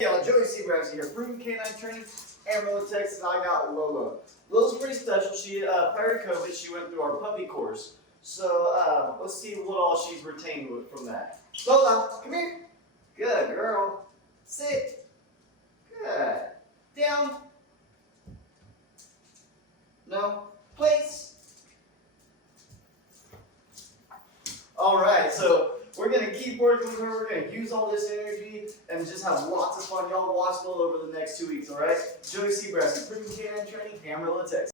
Yeah, Joey Seagrass here, Proven Canine Training, Amarillo, Texas, and I got Lola. Lola's pretty special. She, prior to COVID, she went through our puppy course. So, let's see what all she's retained from that. Lola, come here. Good girl. Sit. Good. Down. No. Place. Alright, so we're going to keep working with her. We're going to use all this energy and just have lots of fun. Y'all watch Lola over the next 2 weeks, alright? Joey Seagrass, Proven Canine Training, Amarillo, Texas.